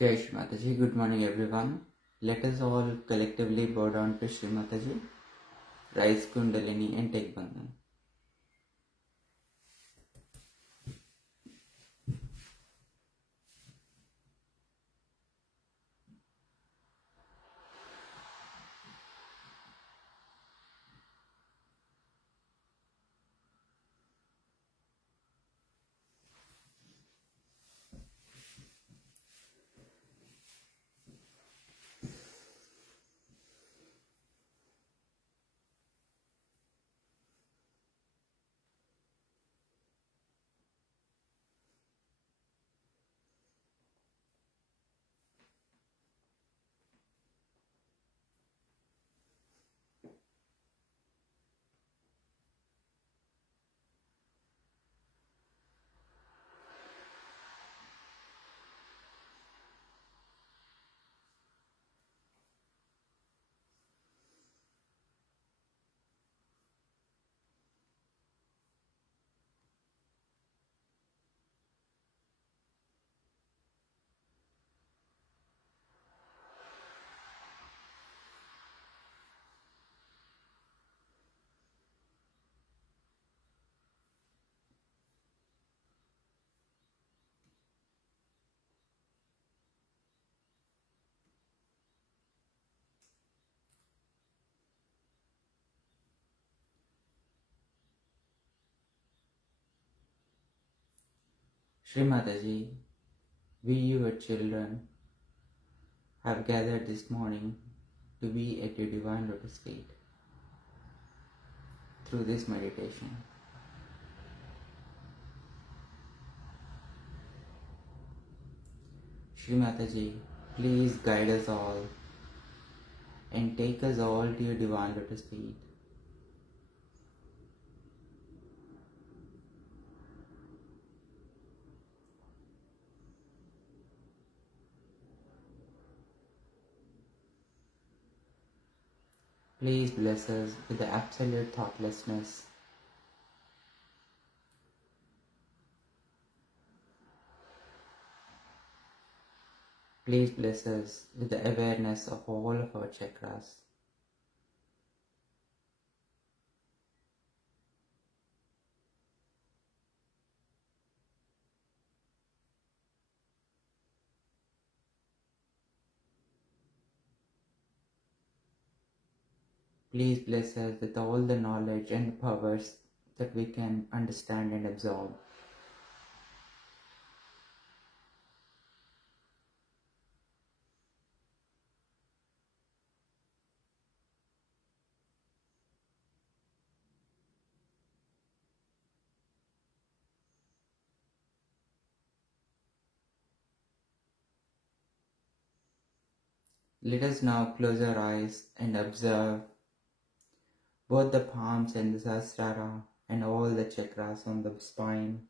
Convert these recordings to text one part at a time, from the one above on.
Jai Shri Mataji, good morning everyone. Let us all collectively bow down to Shri Mataji, rise Kundalini and take Bandhan. Shri Mataji, we your children have gathered this morning to be at your divine lotus feet through this meditation. Shri Mataji, please guide us all and take us all to your divine lotus feet. Please bless us with the absolute thoughtlessness. Please bless us with the awareness of all of our chakras. Please bless us with all the knowledge and powers that we can understand and absorb. Let us now close our eyes and observe both the palms and the Sahasrara and all the chakras on the spine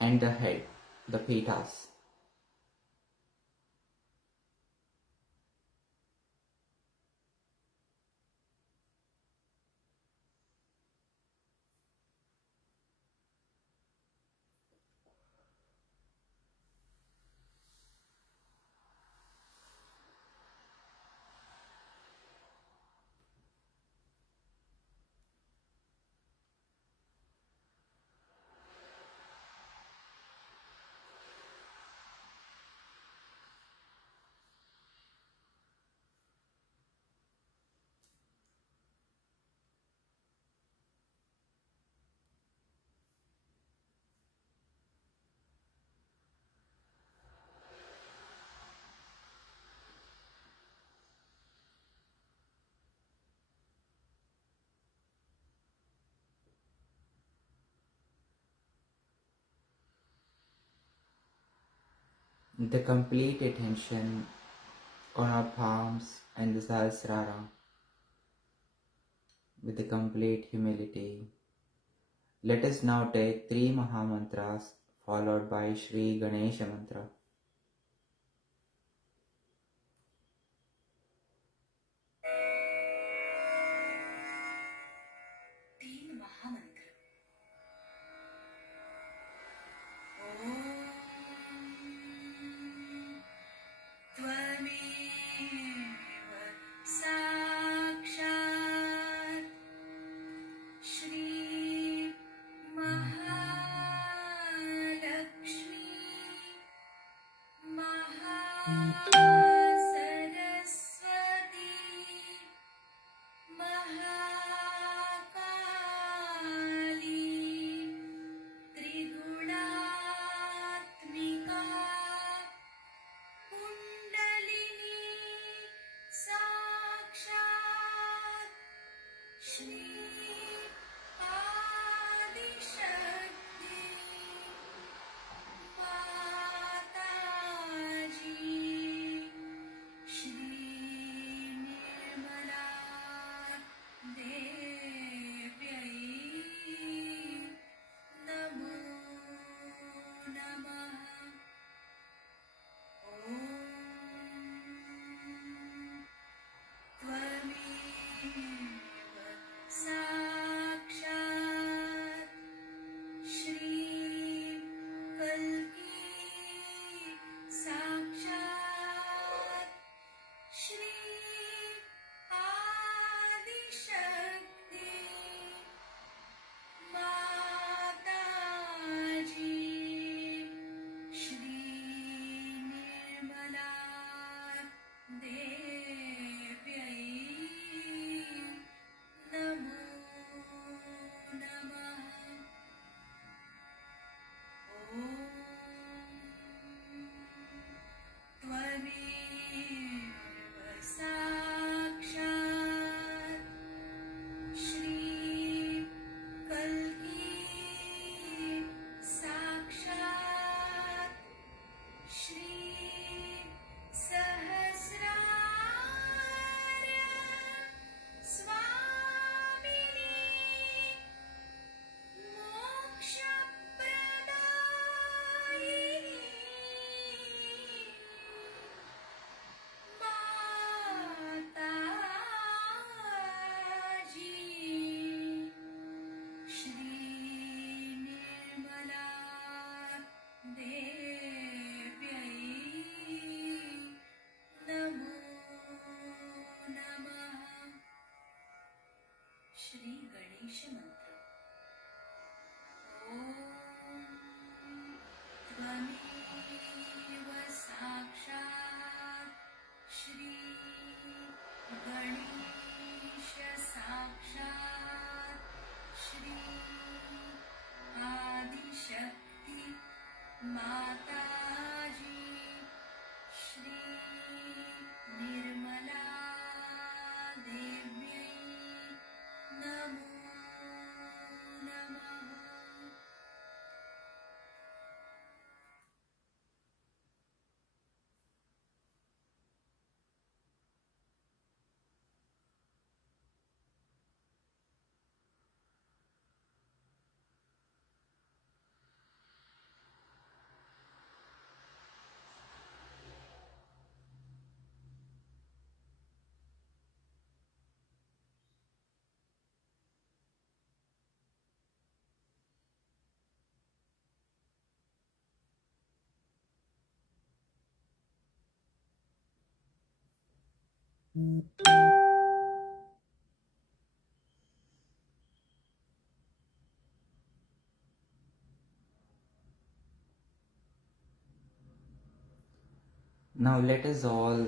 and the head, the pitas. The complete attention on our palms and the Sahasrara with the complete humility. Let us now take 3 Mahamantras followed by Shri Ganesha Mantra. Now let us all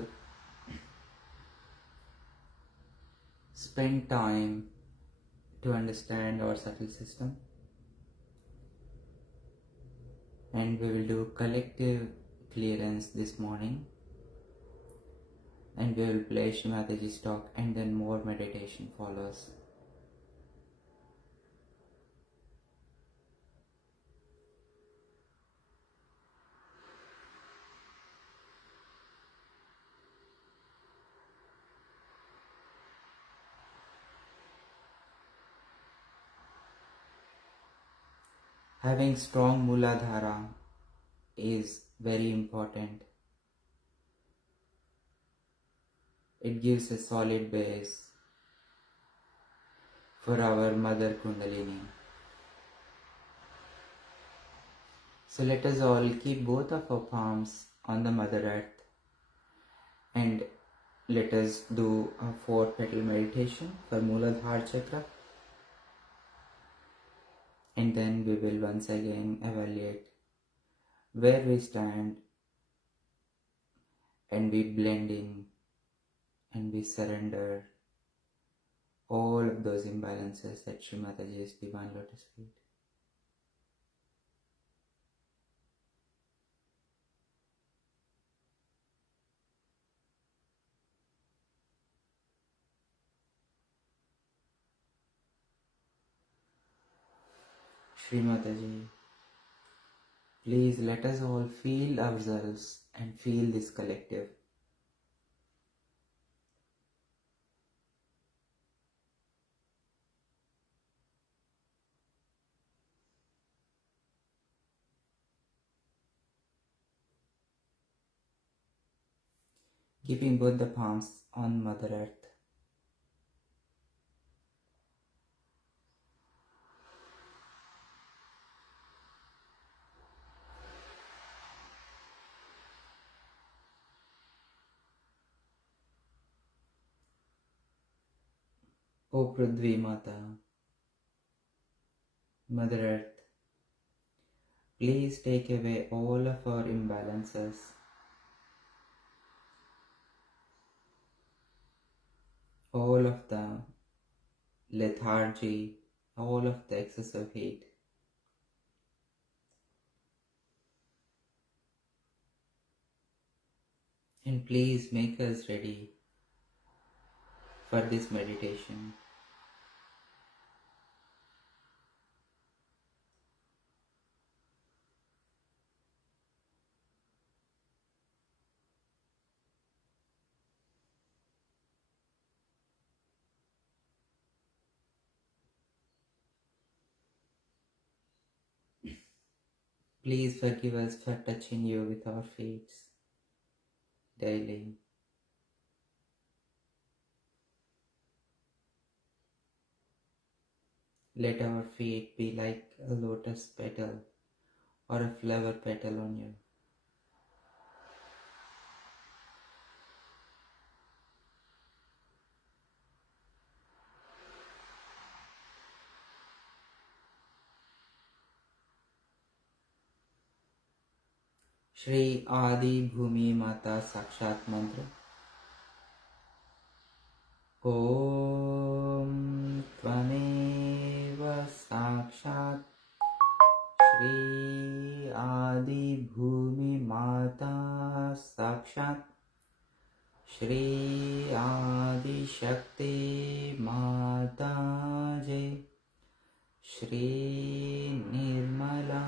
spend time to understand our subtle system, and we will do collective clearance this morning, and we will play Shri Mataji's talk, and then more meditation follows. Having strong Muladhara is very important. It gives a solid base for our mother Kundalini. So let us all keep both of our palms on the Mother Earth, and let us do a 4-petal meditation for Muladhara chakra, and then we will once again evaluate where we stand and we blend in and we surrender all of those imbalances at Shri Mataji's Divine Lotus feet. Shri Mataji, please let us all feel ourselves and feel this collective. Keeping both the palms on Mother Earth. O Prithvi Mata, Mother Earth, please take away all of our imbalances, all of the lethargy, all of the excessive heat. And please make us ready for this meditation. Please forgive us for touching you with our feet daily. Let our feet be like a lotus petal or a flower petal on you. Shri Adi Bhumi Mata Sakshat Mantra. Om Tvameva Sakshat Shri Adi Bhumi Mata Sakshat Shri Adi Shakti Mataji Shri Nirmala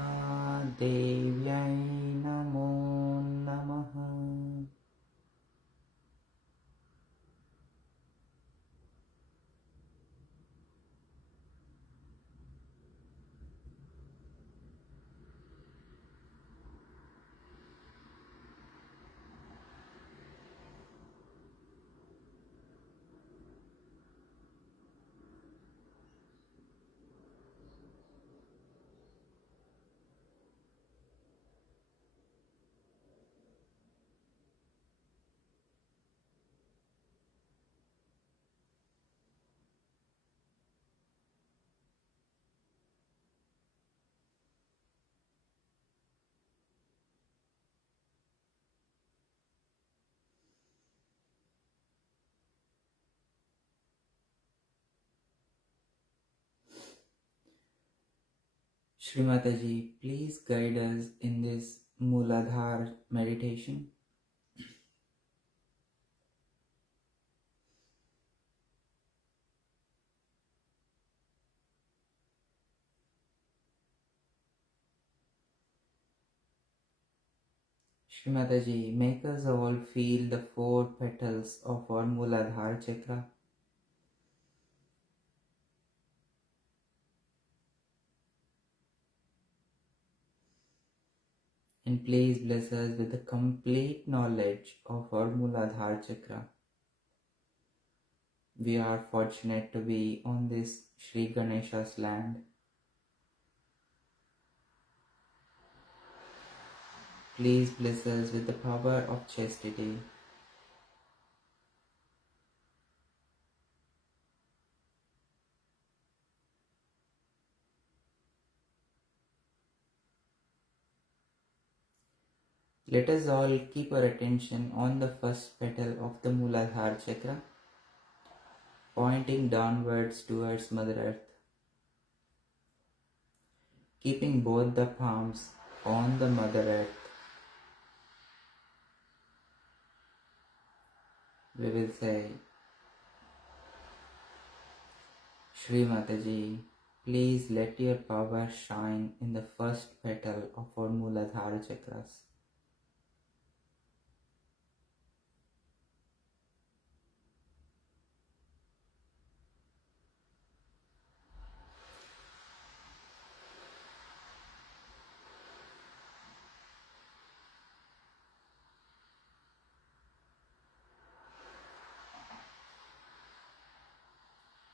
Devyai Namo Namaha. Shri Mataji, please guide us in this Mooladhara meditation. Shri Mataji, make us all feel the 4 petals of our Mooladhara chakra. And please bless us with the complete knowledge of our Mooladhara chakra. We are fortunate to be on this Shri Ganesha's land. Please bless us with the power of chastity. Let us all keep our attention on the first petal of the Muladhara chakra, pointing downwards towards Mother Earth. Keeping both the palms on the Mother Earth, we will say, Shri Mataji, please let your power shine in the first petal of our Muladhara chakras.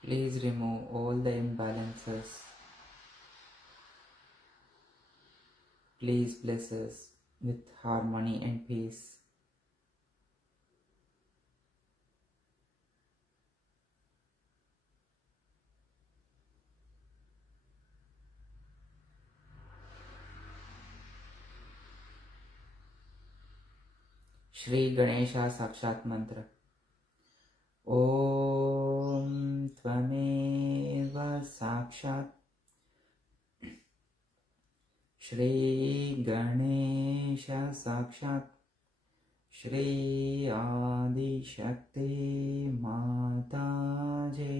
Please remove all the imbalances. Please bless us with harmony and peace. Shri Ganesha Sakshat Mantra. Om Tvameva Sakshat Shri Ganesha Sakshat Shri Adi Shakti Mataji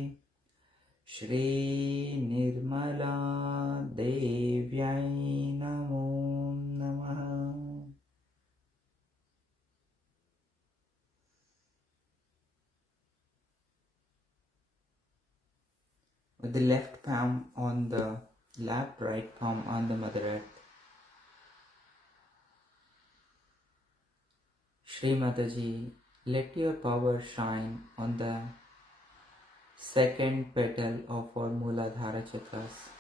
Shri Nirmala Devyai Namo Namaha. With the left palm on the lap, right palm on the Mother Earth. Shri Mataji, let your power shine on the second petal of our Muladhara chakras.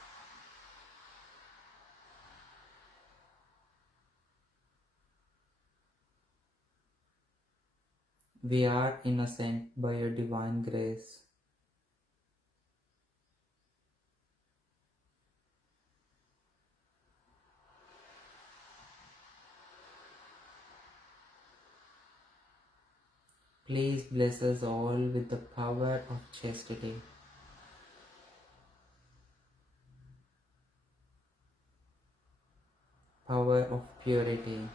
We are innocent by your divine grace. Please bless us all with the power of chastity. Power of purity.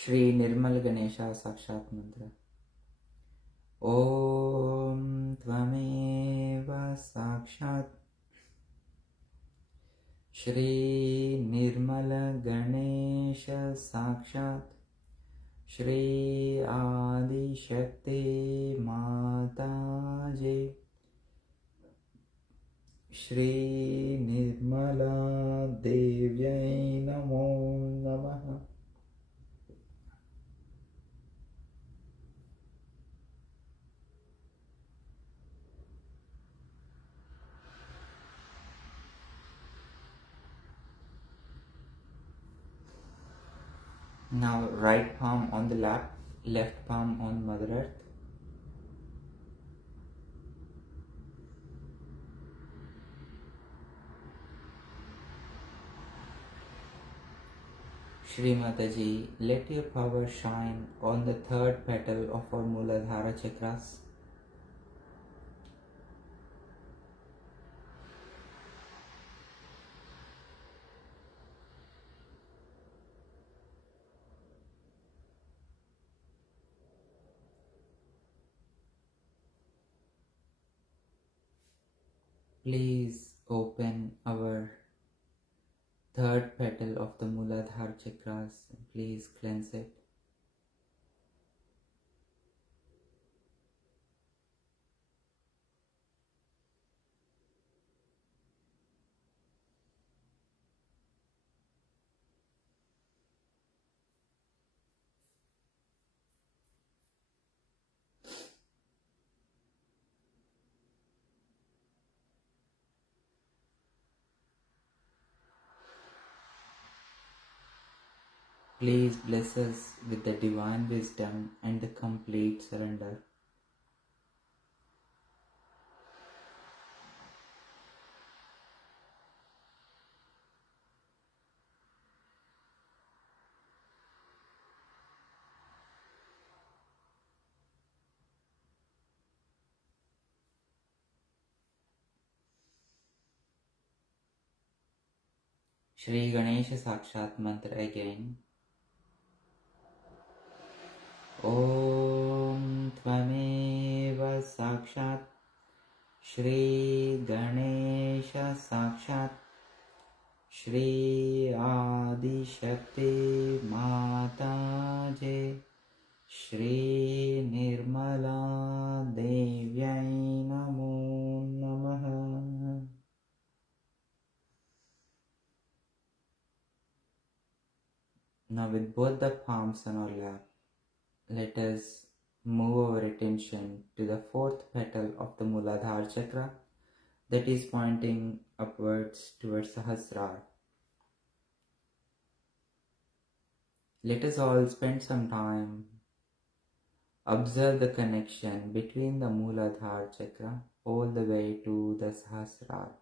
Shri Nirmal Ganesha Sakshat Mantra. Om Tvameva Sakshat Shri Nirmal Ganesha Sakshat Shri Adi Shakti Mataji Shri Nirmala Devyai Namo Namaha. Now right palm on the lap, left palm on Mother Earth. Shri Mataji, let your power shine on the third petal of our Muladhara chakras. Please open our third petal of the Muladhara chakras and please cleanse it. Please bless us with the divine wisdom and the complete surrender. Shri Ganesha Sakshat Mantra again. Om Tvameva Sakshat Shri Ganesha Sakshat Shri Adi Shakti Mataji Shri Nirmala Devyai Namo Namaha. Now with both the palms on our lap, let us move our attention to the fourth petal of the Muladhara chakra that is pointing upwards towards Sahasrara. Let us all spend some time observe the connection between the Muladhara chakra all the way to the Sahasrara.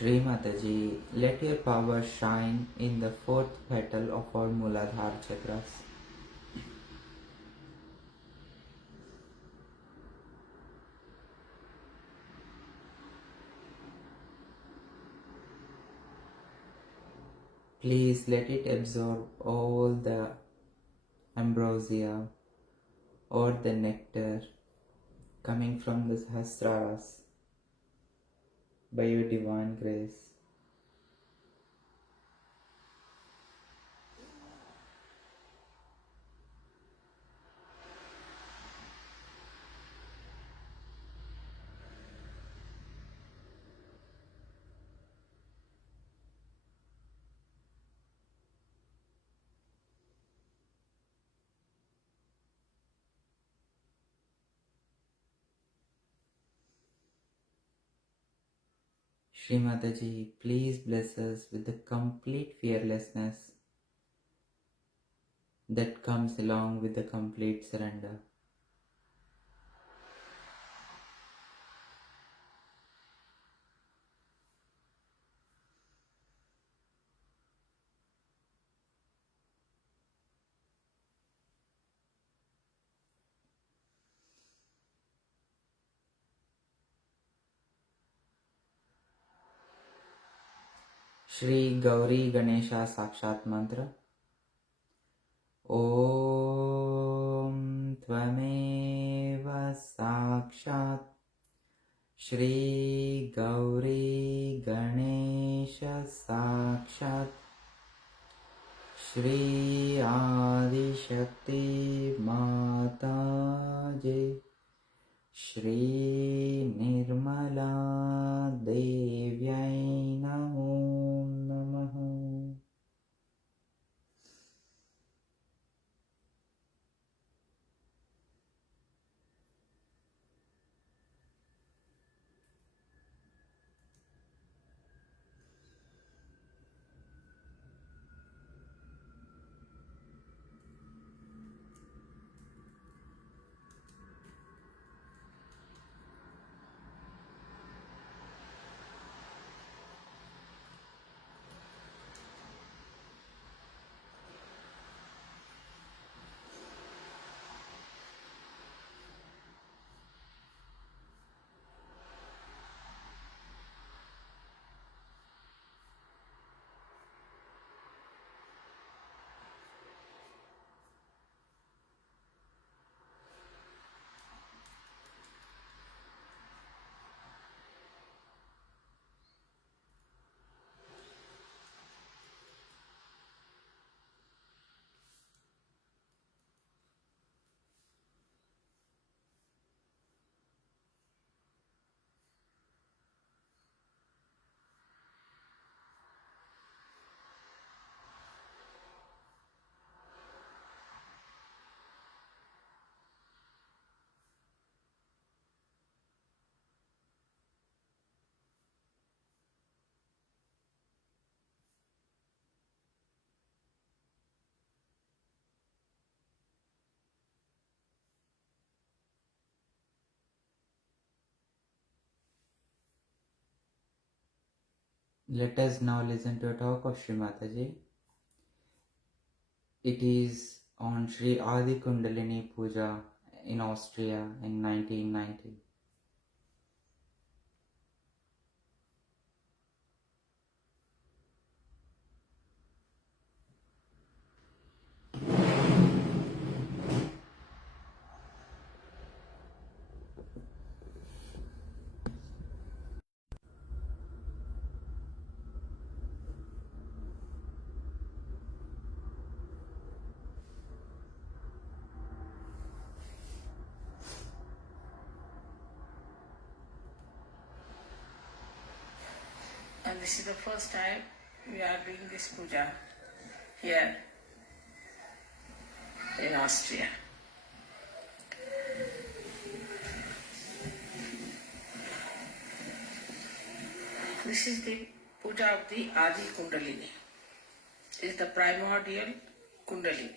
Shri Mataji, let your power shine in the fourth petal of our Muladhara chakras. Please let it absorb all the ambrosia or the nectar coming from the Sahasraras by your divine grace. Shri Mataji, please bless us with the complete fearlessness that comes along with the complete surrender. Shri Gauri Ganesha Sakshat Mantra. Om Tvameva Sakshat Shri Gauri Ganesha Sakshat Shri Adi Shakti Mataji Shri Nirmala Devyai Namo Namaha. Let us now listen to a talk of Shri Mataji. It is on Shri Adi Kundalini Puja in Austria in 1990. And this is the first time we are doing this puja here in Austria. This is the puja of the Adi Kundalini. It is the primordial Kundalini.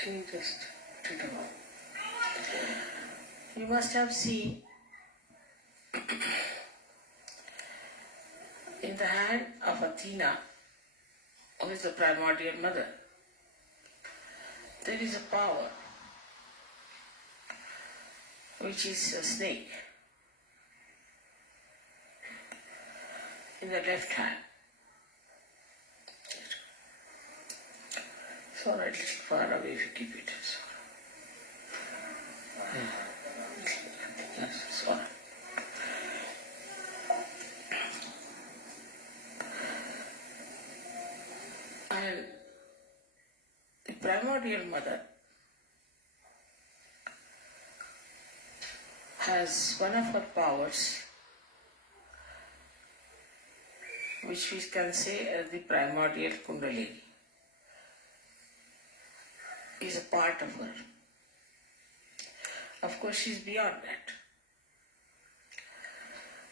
Can you just turn it on? You must have seen in the hand of Athena, who is the primordial mother, there is a power which is a snake in the left hand. So a little far away if you keep it. So. And the primordial mother has one of her powers, which we can say as the primordial Kundalini, is a part of her. Of course, she is beyond that.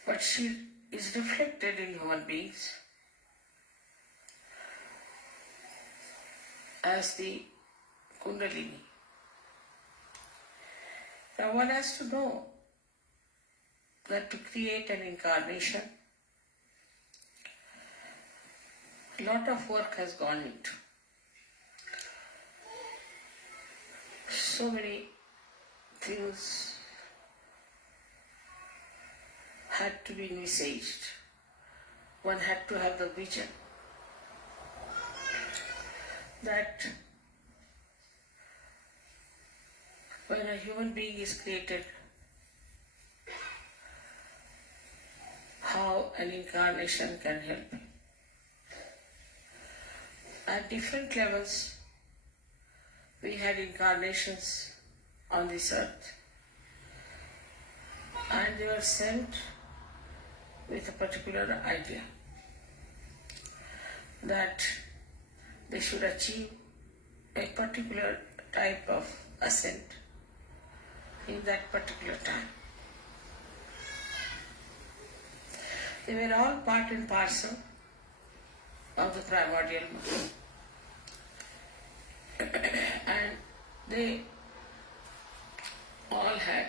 But she is reflected in human beings as the Kundalini. Now one has to know that to create an incarnation, a lot of work has gone into. So many things had to be envisaged. One had to have the vision that when a human being is created, how an incarnation can help. At different levels, we had incarnations on this earth, and they were sent with a particular idea that they should achieve a particular type of ascent in that particular time. They were all part and parcel of the primordial mother. And they all had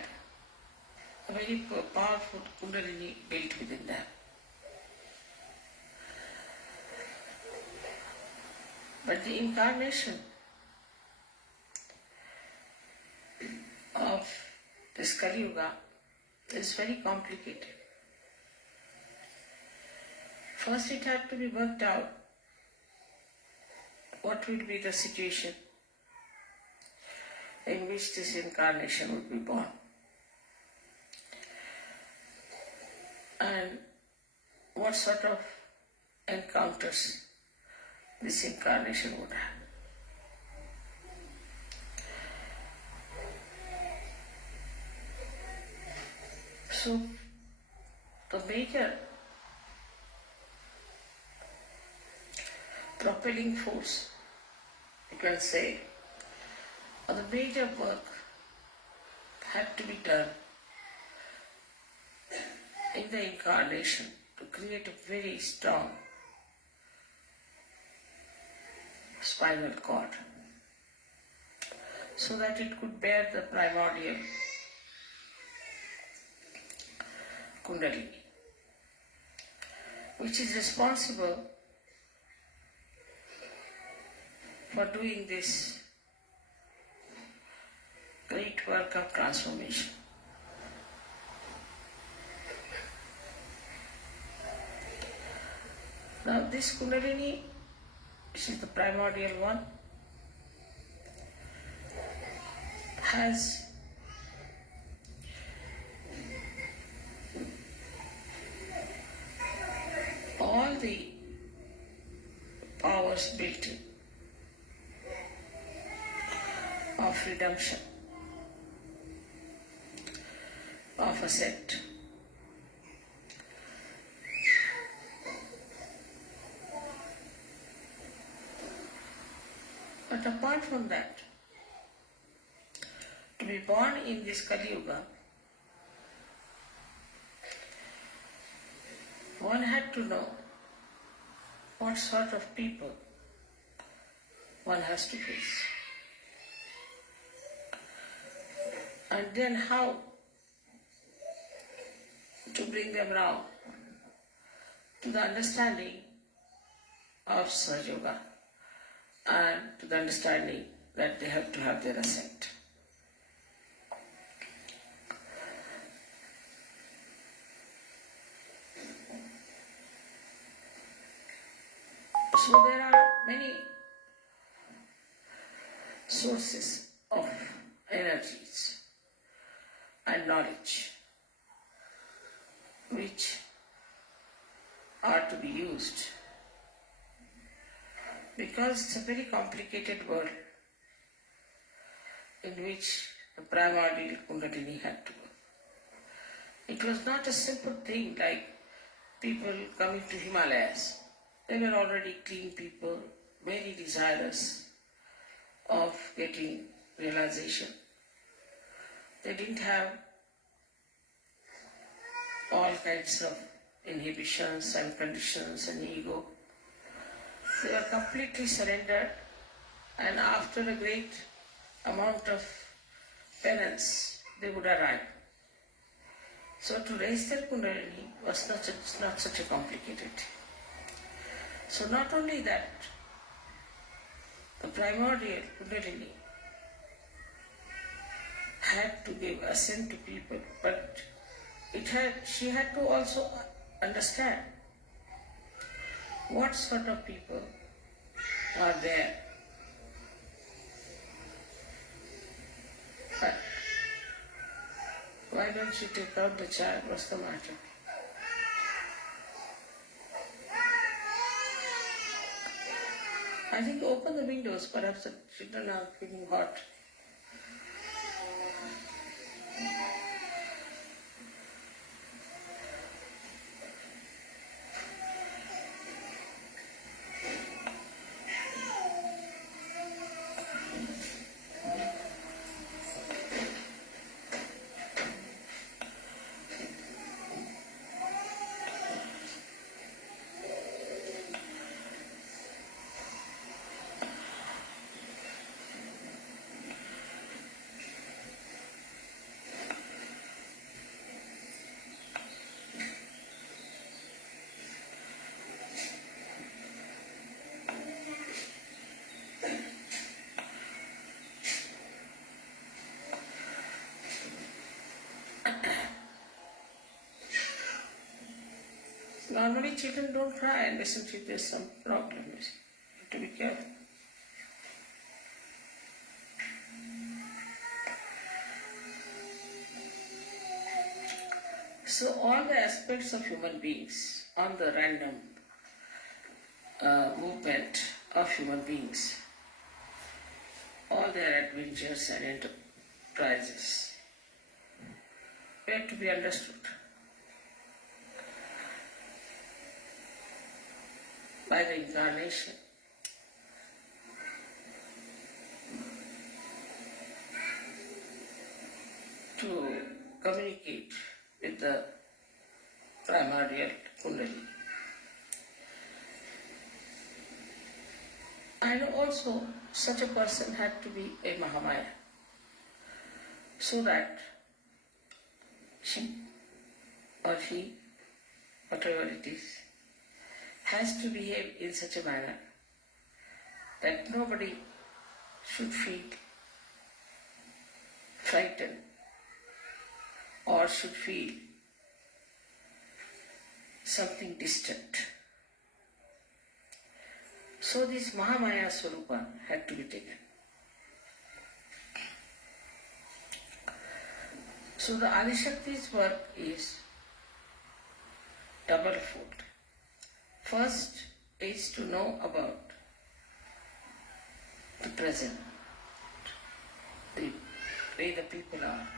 a very powerful Kundalini built within them. But the incarnation of this Kali Yuga is very complicated. First it had to be worked out what will be the situation in which this incarnation would be born. And what sort of encounters this incarnation would have. So, the major propelling force, you can say, or the major work had to be done in the incarnation to create a very strong spinal cord so that it could bear the primordial Kundalini. which is responsible for doing this great work of transformation. Now this Kundalini, which is the primordial one, has all the powers built in of redemption, of ascent. But apart from that, to be born in this Kali Yuga, one had to know what sort of people one has to face, and then how to bring them round to the understanding of Sahaja Yoga and to the understanding that they have to have their ascent. So there are many sources of energies and knowledge which are to be used, because it's a very complicated world in which the primordial Kundalini had to work. It was not a simple thing like people coming to Himalayas. They were already clean people, very desirous of getting realization. They didn't have all kinds of inhibitions and conditions and ego. They were completely surrendered, and after a great amount of penance, they would arrive. So to raise their Kundalini was not such a complicated thing. So not only that, the primordial Kundalini had to give ascent to people, but she had to also understand what sort of people are there. But why don't you take out the child? What's the matter? I think open the windows, perhaps the children are feeling hot. Normally children don't cry unless there's some problem. You have to be careful. So all the aspects of human beings, on the random movement of human beings, all their adventures and enterprises were to be understood by the incarnation. To communicate with the primordial Kundalini. And also such a person had to be a Mahamaya, so that she or he, whatever it is, has to behave in such a manner that nobody should feel frightened or should feel something distant. So this Mahamaya Swarupa had to be taken. So the Adishakti's work is double-fold. First is to know about the present, the way the people are,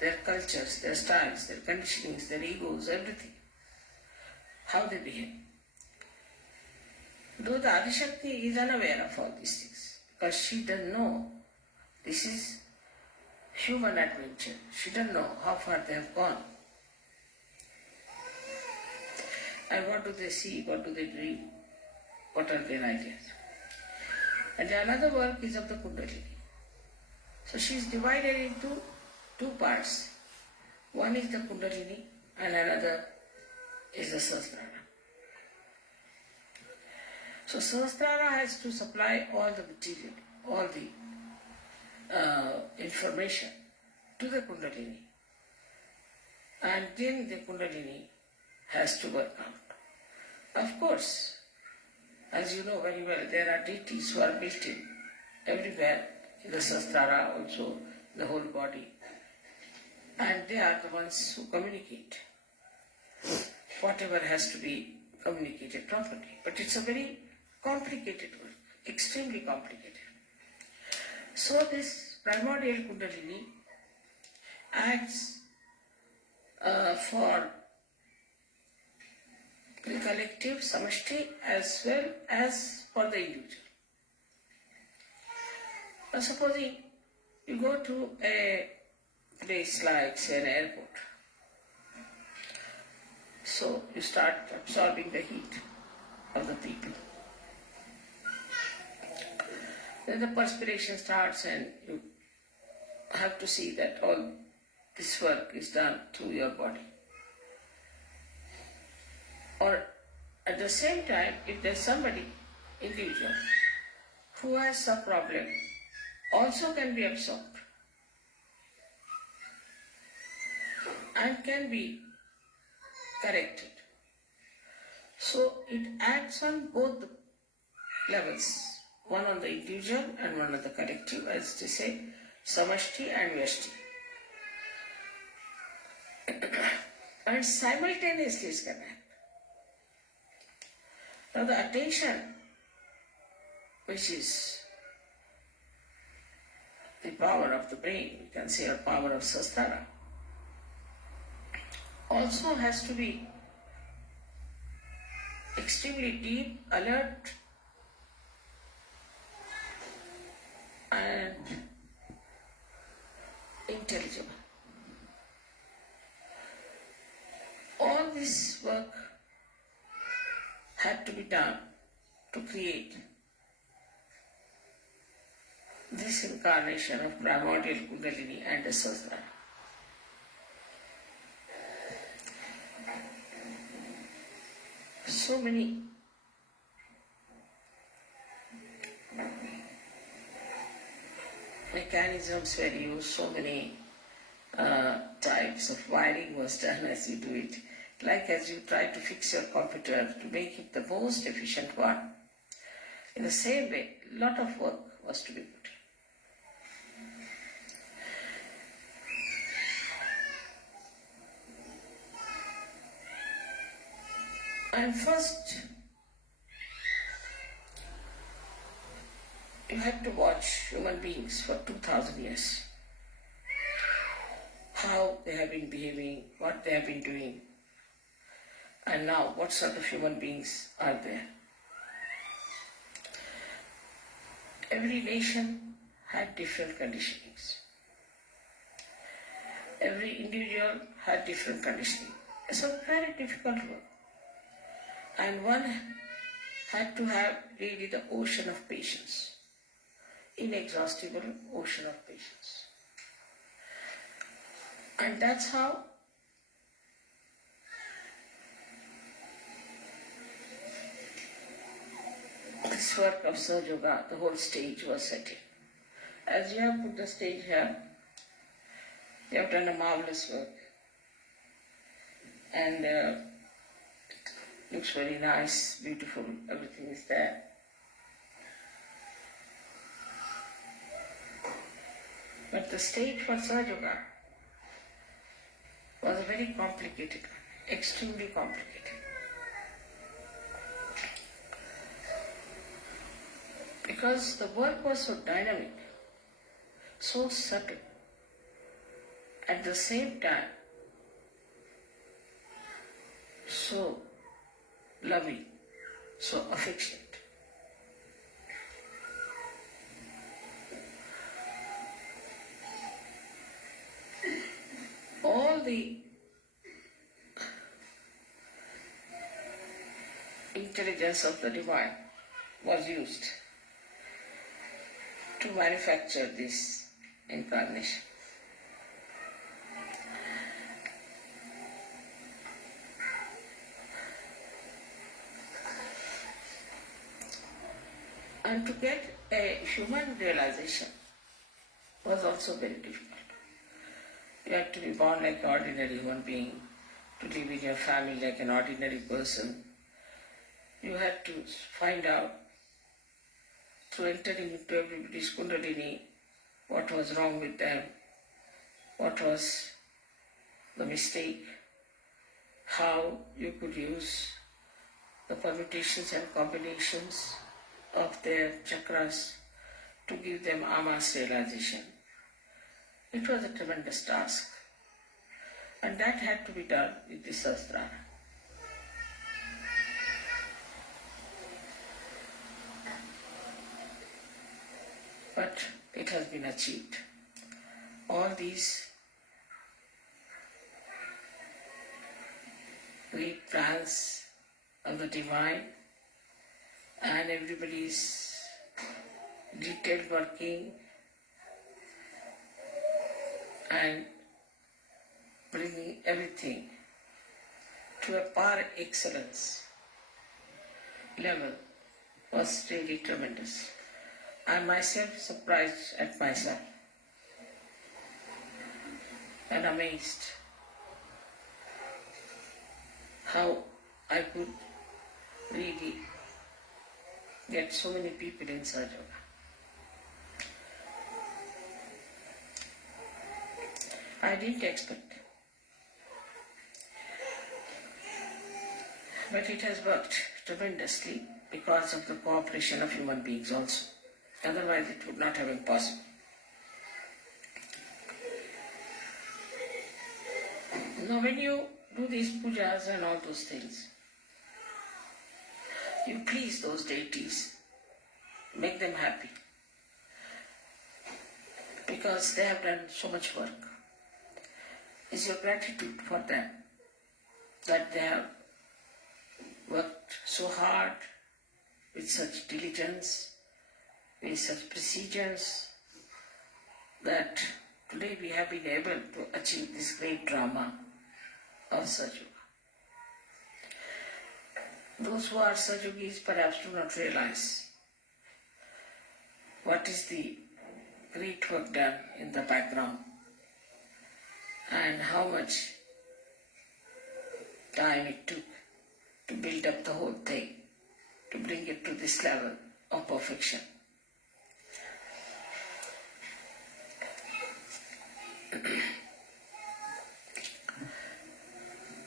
their cultures, their styles, their conditionings, their egos, everything, how they behave. Though the Adishakti is unaware of all these things, because she doesn't know this is human adventure. She doesn't know how far they have gone. And what do they see, what do they dream, what are their ideas. And another work is of the Kundalini. So she is divided into two parts. One is the Kundalini and another is the Sahasrara. So Sahasrara has to supply all the material, all the information to the Kundalini. And then the Kundalini has to work out. Of course, as you know very well, there are deities who are built in everywhere, in the Sahasrara also, the whole body. And they are the ones who communicate whatever has to be communicated properly. But it's a very complicated work, extremely complicated. So this primordial Kundalini acts for the collective samashti as well as for the individual. Now supposing you go to a place like, say, an airport. So you start absorbing the heat of the people. Then the perspiration starts and you have to see that all this work is done through your body. Or at the same time, if there's somebody, individual, who has some problem, also can be absorbed and can be corrected. So it acts on both the levels, one on the individual and one on the collective, as they say, samashti and vyashti. And simultaneously it can happen. Now the attention, which is the power of the brain, we can say, or power of Sahasrara, also has to be extremely deep, alert, and intelligible. All this work had to be done to create this incarnation of primordial Kundalini and the Sahasrara. So many mechanisms were used, so many types of wiring was done as you do it. Like as you try to fix your computer to make it the most efficient one. In the same way, a lot of work was to be put in. And first, you have to watch human beings for 2000 years. How they have been behaving, what they have been doing. And now, what sort of human beings are there? Every nation had different conditionings. Every individual had different conditioning. It's a very difficult work. And one had to have really the ocean of patience, inexhaustible ocean of patience. And that's how this work of Sahaja, the whole stage was setting. As you have put the stage here, you have done a marvelous work. And looks very nice, beautiful, everything is there. But the stage for Sahaja was a very complicated one, extremely complicated. Because the work was so dynamic, so subtle, at the same time, so loving, so affectionate. All the intelligence of the divine was used to manufacture this incarnation. And to get a human realization was also very difficult. You had to be born like an ordinary human being, to live in your family like an ordinary person. You had to find out, through entering into everybody's Kundalini, what was wrong with them, what was the mistake, how you could use the permutations and combinations of their chakras to give them amas realization. It was a tremendous task, and that had to be done with the Sahasrara. But it has been achieved. All these great plans of the divine and everybody's detailed working and bringing everything to a par excellence level was really tremendous. I am myself surprised at myself and amazed how I could really get so many people in Sahaja. I didn't expect. But it has worked tremendously because of the cooperation of human beings also. Otherwise it would not have been possible. Now when you do these pujas and all those things, you please those deities, make them happy, because they have done so much work. It's your gratitude for them that they have worked so hard with such diligence, with such procedures, that today we have been able to achieve this great drama of Sahaja. Those who are Sahajogis perhaps do not realize what is the great work done in the background and how much time it took to build up the whole thing, to bring it to this level of perfection.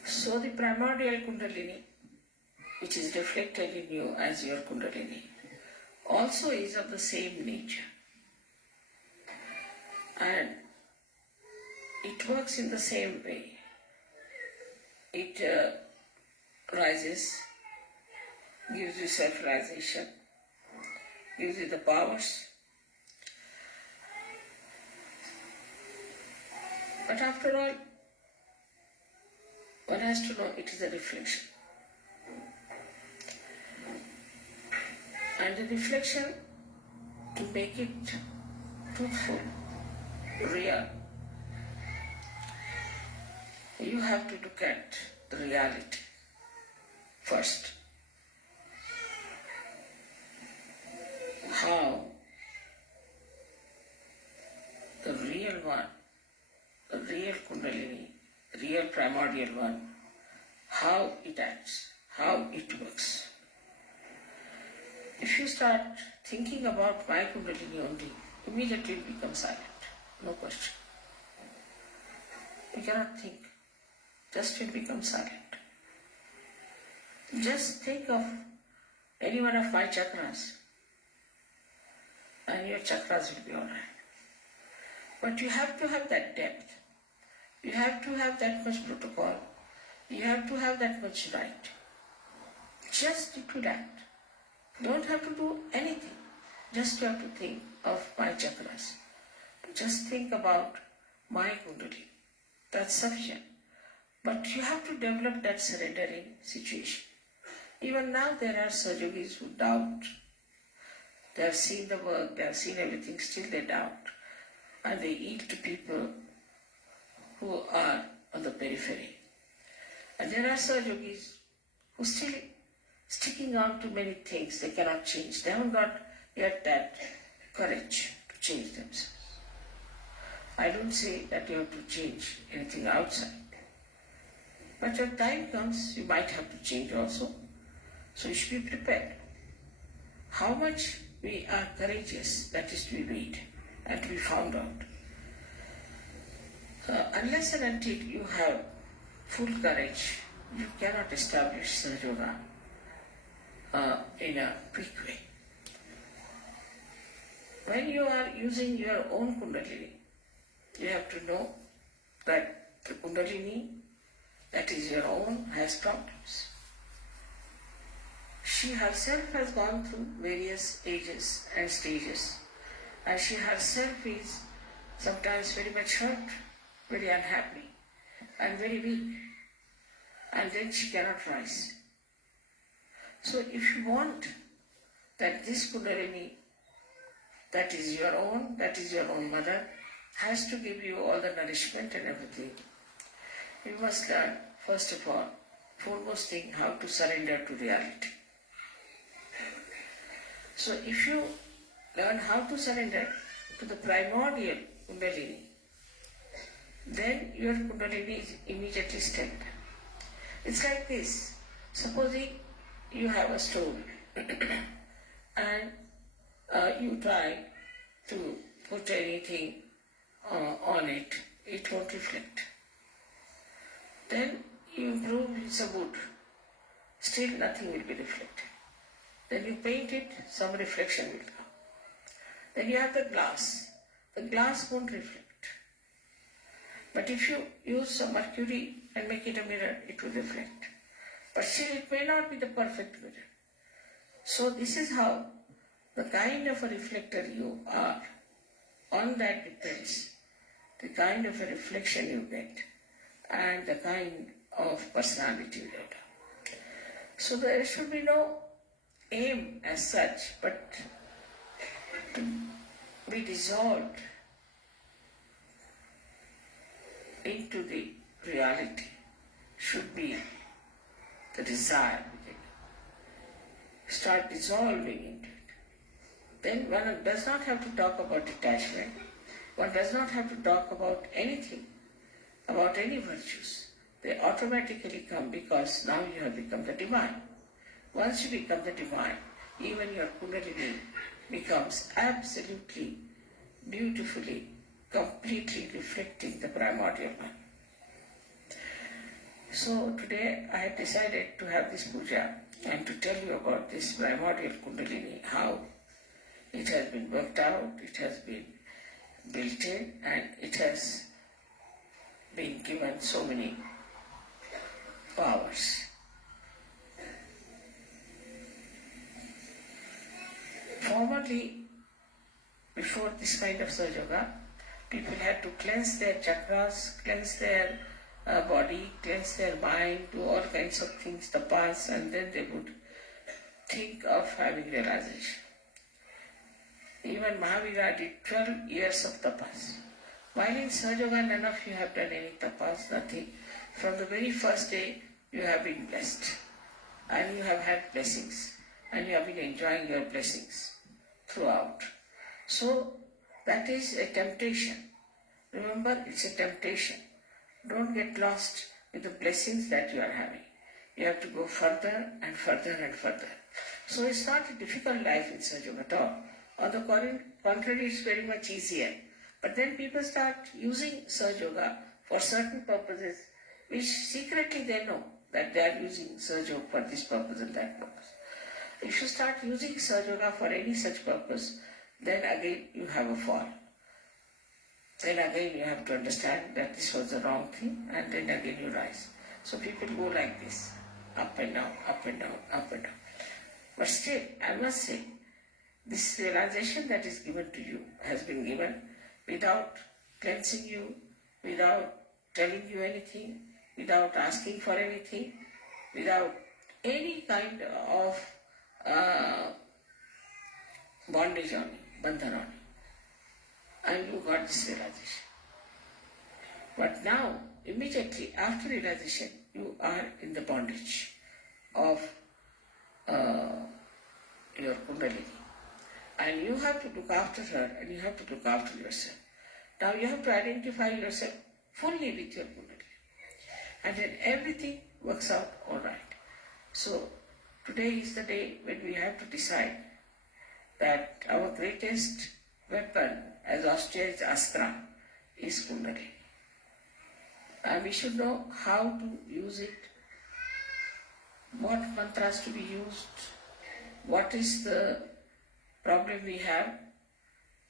So the primordial Kundalini, which is reflected in you as your Kundalini, also is of the same nature. And it works in the same way. It rises, gives you self-realization, gives you the powers. But after all, one has to know it is a reflection. And the reflection, to make it truthful, real, you have to look at the reality first. how the real one, the real Kundalini, the real primordial one, how it acts, how it works. If you start thinking about my Kundalini only, immediately it becomes silent, no question. You cannot think, just it becomes silent. Just think of any one of my chakras and your chakras will be alright. But you have to have that depth. You have to have that much protocol. You have to have that much right. Just to that. Don't have to do anything. Just you have to think of my chakras. Just think about my Kundalini. That's sufficient. But you have to develop that surrendering situation. Even now there are Sahajogis who doubt. They have seen the work, they have seen everything, still they doubt. And they yield to people who are on the periphery. And there are Sahajogis who still sticking on to many things they cannot change. They haven't got yet that courage to change themselves. I don't say that you have to change anything outside. But when time comes, you might have to change also. So you should be prepared. How much we are courageous, that is to be weighed and to be found out. Unless and until you have full courage, you cannot establish Sahaja in a quick way. When you are using your own Kundalini, you have to know that the Kundalini that is your own has problems. She herself has gone through various ages and stages, and she herself is sometimes very much hurt, very unhappy, and very weak, and then she cannot rise. So if you want that this Kundalini that is your own mother, has to give you all the nourishment and everything, you must learn, first of all, foremost thing, how to surrender to reality. So if you learn how to surrender to the primordial Kundalini, then your Kundalini is immediately strengthened. It's like this. Supposing you have a stone and you try to put anything on it, it won't reflect. Then you prove it's a wood, still nothing will be reflected. Then you paint it, some reflection will come. Then you have the glass won't reflect. But if you use some mercury and make it a mirror, it will reflect. But still it may not be the perfect mirror. So this is how the kind of a reflector you are, on that depends the kind of a reflection you get and the kind of personality you get. So there should be no aim as such, but to be dissolved into the reality should be the desire within you. Start dissolving into it. Then one does not have to talk about detachment. One does not have to talk about anything, about any virtues. They automatically come because now you have become the divine. Once you become the divine, even your Kundalini becomes absolutely, beautifully, completely reflecting the primordial one. So today I have decided to have this puja and to tell you about this primordial Kundalini, how it has been worked out, it has been built in, and it has been given so many powers. Formerly, before this kind of Sahaja, people had to cleanse their chakras, cleanse their body, cleanse their mind, do all kinds of things, tapas, and then they would think of having realization. Even Mahavira did 12 years of tapas. While in Sahaja, none of you have done any tapas, nothing. From the very first day, you have been blessed. And you have had blessings. And you have been enjoying your blessings throughout. So that is a temptation. Remember, it's a temptation. Don't get lost with the blessings that you are having. You have to go further and further and further. So it's not a difficult life in Sahaja Yoga at all. On the contrary, it's very much easier. But then people start using Sahaja Yoga for certain purposes, which secretly they know that they are using Sahaja Yoga for this purpose and that purpose. If you start using Sahaja Yoga for any such purpose, then again you have a fall. Then again you have to understand that this was the wrong thing, and then again you rise. So people go like this, up and down, up and down, up and down. But still, I must say, this realization that is given to you has been given without cleansing you, without telling you anything, without asking for anything, without any kind of bondage on you, bandhan on you. And you got this realization. But now, immediately after realization, you are in the bondage of your Kundalini. And you have to look after her and you have to look after yourself. Now you have to identify yourself fully with your Kundalini. And then everything works out all right. So today is the day when we have to decide that our greatest weapon as austere as Astra is Kundalini. And we should know how to use it, what mantras to be used, what is the problem we have,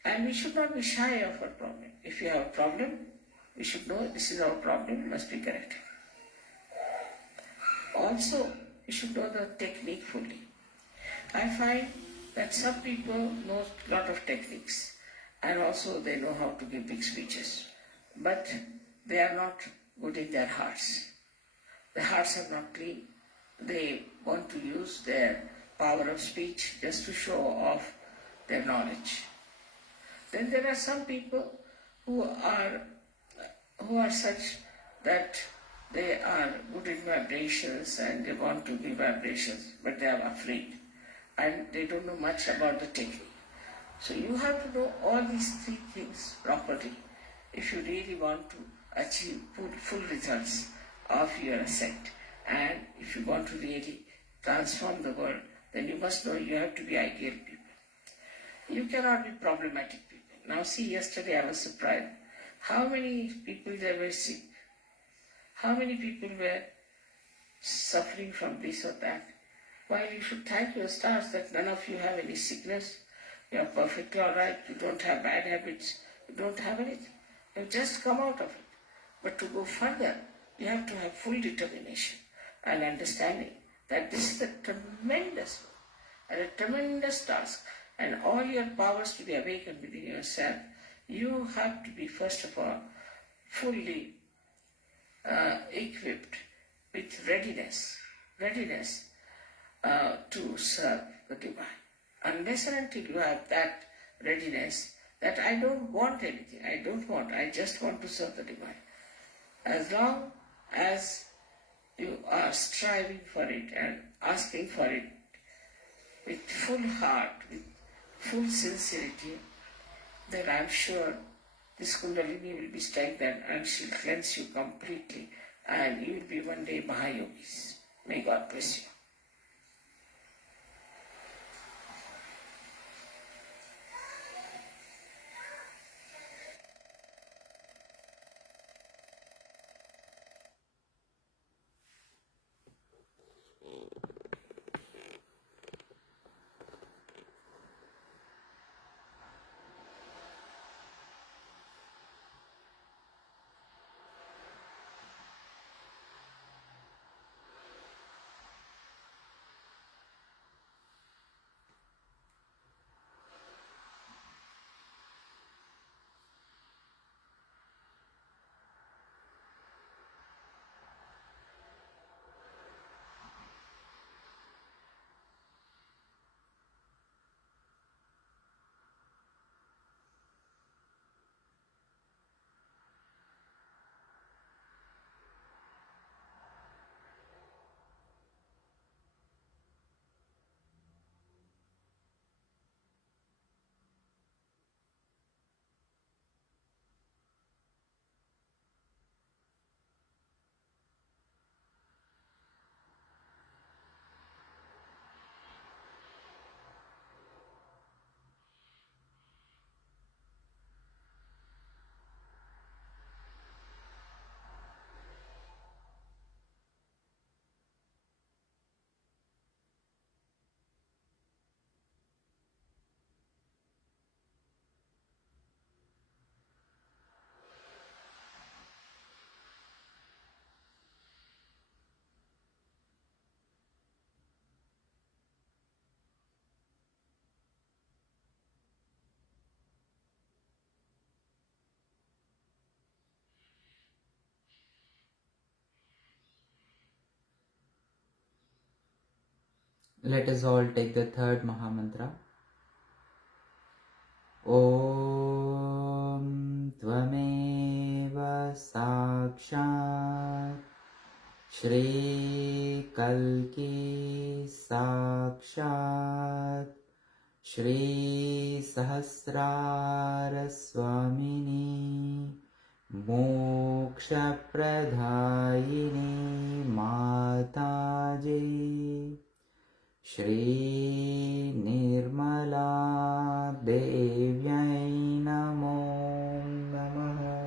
and we should not be shy of our problem. If you have a problem, we should know this is our problem, must be corrected. Also, we should know the technique fully. I find that some people know a lot of techniques and also they know how to give big speeches, but they are not good in their hearts. Their hearts are not clean. They want to use their power of speech just to show off their knowledge. Then there are some people who are such that they are good in vibrations and they want to give vibrations, but they are afraid and they don't know much about the technique. So you have to know all these three things properly if you really want to achieve full results of your ascent. And if you want to really transform the world, then you must know you have to be ideal people. You cannot be problematic people. Now see, yesterday I was surprised how many people there were sick, how many people were suffering from this or that. While you should thank your stars that none of you have any sickness, you are perfectly all right, you don't have bad habits, you don't have anything. You just come out of it. But to go further, you have to have full determination and understanding that this is a tremendous work and a tremendous task, and all your powers to be awakened within yourself. You have to be, first of all, fully equipped with readiness to serve the divine. Unless and until you have that readiness, that I don't want anything, I just want to serve the divine. As long as you are striving for it and asking for it with full heart, with full sincerity, then I am sure this Kundalini will be strengthened and she'll cleanse you completely and you will be one day Mahayogis. May God bless you. Let us all take the third Mahamantra. Om Tvameva Sakshat Shri Kalki Sakshat Shri Sahasrara Swamini Moksha Pradayini Mataji Shri Nirmala Devyai Namo Namaha.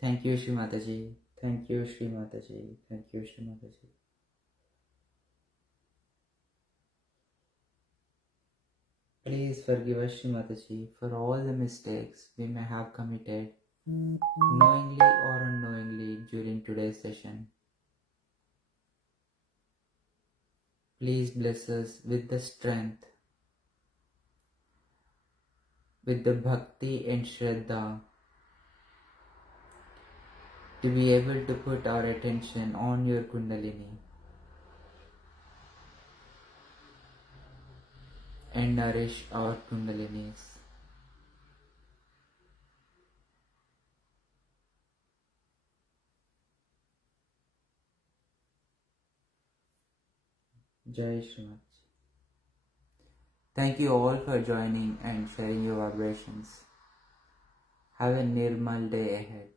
Thank you, Shri Mataji. Thank you, Shri Mataji. Thank you, Shri Mataji. Please forgive us, Shri Mataji, for all the mistakes we may have committed, knowingly or unknowingly, during today's session. Please bless us with the strength, with the bhakti and shraddha to be able to put our attention on your Kundalini and nourish our Kundalinis. Jai Shri Mataji. Thank you all for joining and sharing your vibrations. Have a Nirmal day ahead.